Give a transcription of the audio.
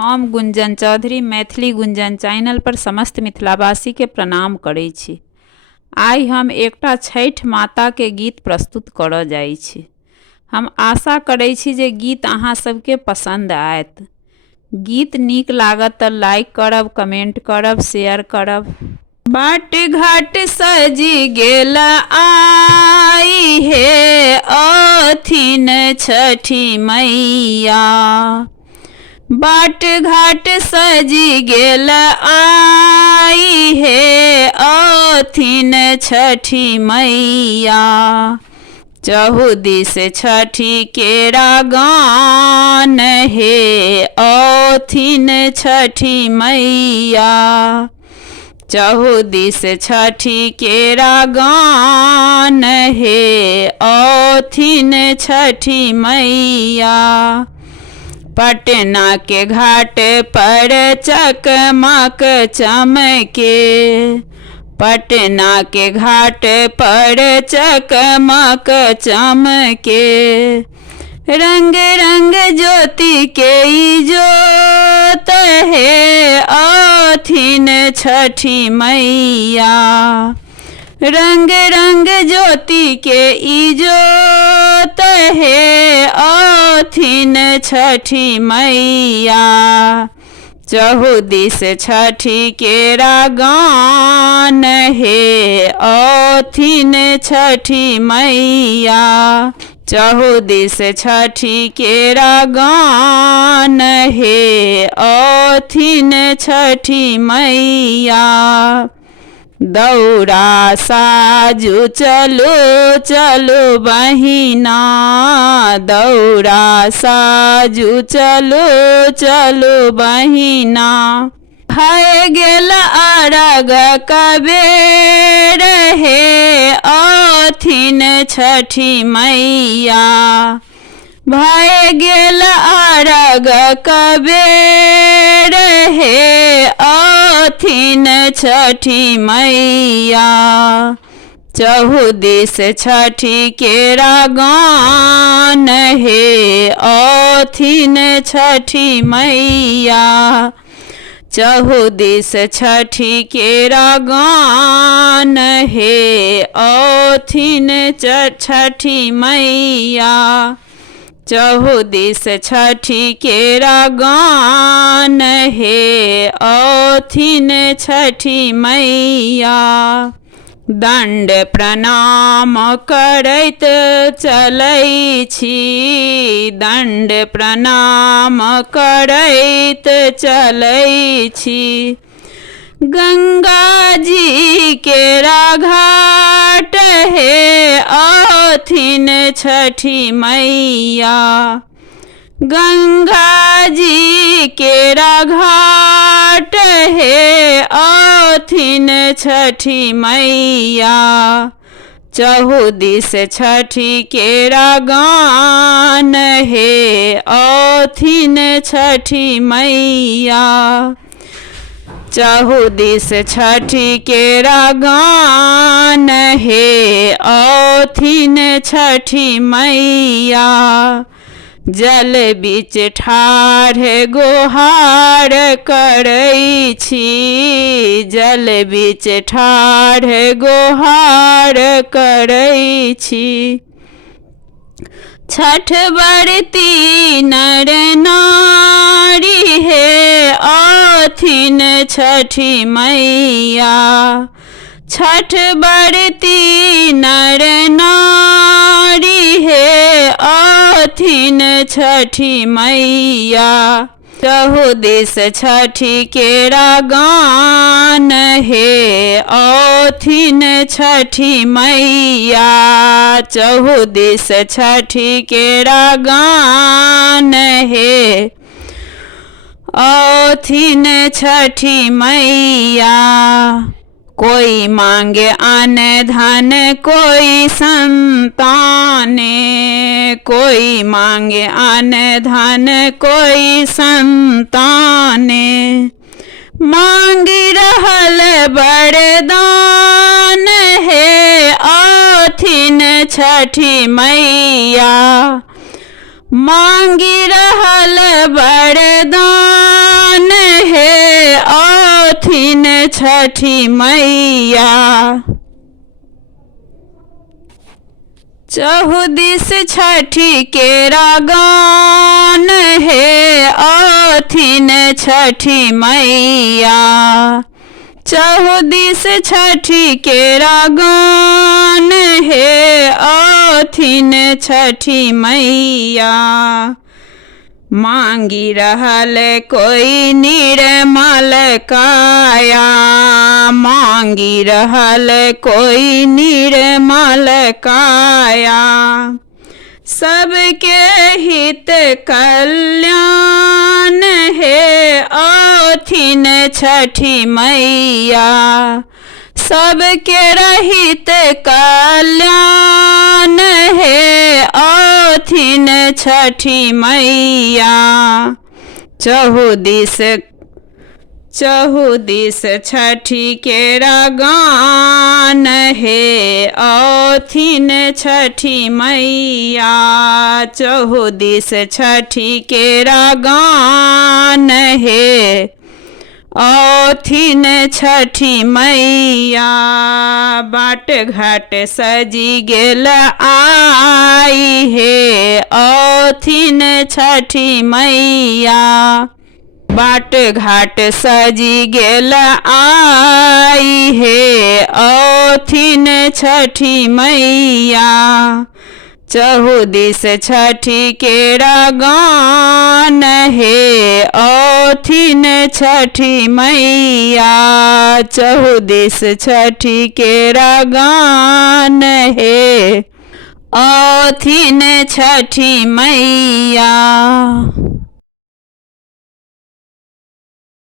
हम गुंजन चौधरी मैथिली गुंजन चैनल पर समस्त मिथिलावासी के प्रणाम करै छी। आइ हम एकटा छठि माता के गीत प्रस्तुत करऽ जाइ छी। हम आशा करै छी जे गीत अहाँ सबके पसंद आयत। गीत नीक लागत तऽ लाइक करब, कमेंट करब, शेयर करब। बाट घाट सजी गेल आई हे अथिन छठी मैया। बाट घाट सजी गेल आई हे अथिन छठी मैया। चहुदिस छठी केरा गान हे अथिन छठी मैया। चहुदिस छठी केरा गान हे अथिन छठी मैया। पटना के घाट पर चकमक चमके। पटना के घाट पर चकमक चमके। रंग रंग ज्योति के जोत है अथिन छठी मैया। रंग रंग ज्योति के जोत है अथिन छठी मैया। चहुदिस छठी केरा गान हे अथिन छठी मैया। चहुदिस छठी केरा गान हे अथिन छठी मैया। दौरा साजू चलो चलो बहिना। दौरा साजू चलो चलो बहिना। भय गेल अरग कबेर हे अथिन छठी मैया। भय गेल अरग कबेर हे अथिन छठी मैया। चहुदिस छठी केरा गान हे अथिन छठी मैया। चहुदिस छठी केरा गान हे अथिन छठी मैया। चहुदिस छठी केरा गान हे अथिन छठी मैया। दंड प्रणाम करैत चलै छी। दंड प्रणाम करैत चलै छी। गंगा जी केरा घाट हे अथिन छठी मैया। गंगा जी केरा घाट हे अथिन छठी मैया। चहुदिस छठी केरा गान हे अथिन छठी मैया। चहुदिस छठी केरा गान हे अथिन छठी मैया। जल बीच ठाढ़ गोहार करै छी। जल बीच ठाढ़ गोहार करै छी। छठ बरती नर नारी हे अथिन छठी मैया। छठ बरती नर नारी हे अथिन छठी मैया। चहुदिस छठी केरा गान हे अथिन छठी मैया। चहुदिस छठी केरा गान हे अथिन छठी मैया। कोई मांगे अन्न धन कोई संतान। कोई मांगे अन्न धन कोई संतान। मांगी रहल वरदान हे अथिन छठी मैया। मांगी रहल वरदान ओथिन छठी मैया। चहुदिस छठी केरा गान हे ओथिन छठी मैया। चहुदिस छठी केरा गान हे ओथिन छठी मैया। मांगी रहल कोई निर्मल काया। मांगी रहल कोई निर्मल काया। सबके हित कल्याण हे ओथिन छठी मैया। सबके रहित कल्याण हे ओथिन छठी मैया। चहुदिस छठी केरा गान हे ओथिन छठी मैया। चहुदिस छठी केरा गान हे ओथिन छठी मैया। बाट घाट सजी गेल आई हे ओथिन छठी मैया। बाट घाट सजी गेल आई हे ओथिन छठी मैया। चहुदिस छठी केरा गान हे ओथिन छठी मैया। चहुदिस छठी केरा गान हे ओथिन छठी मैया।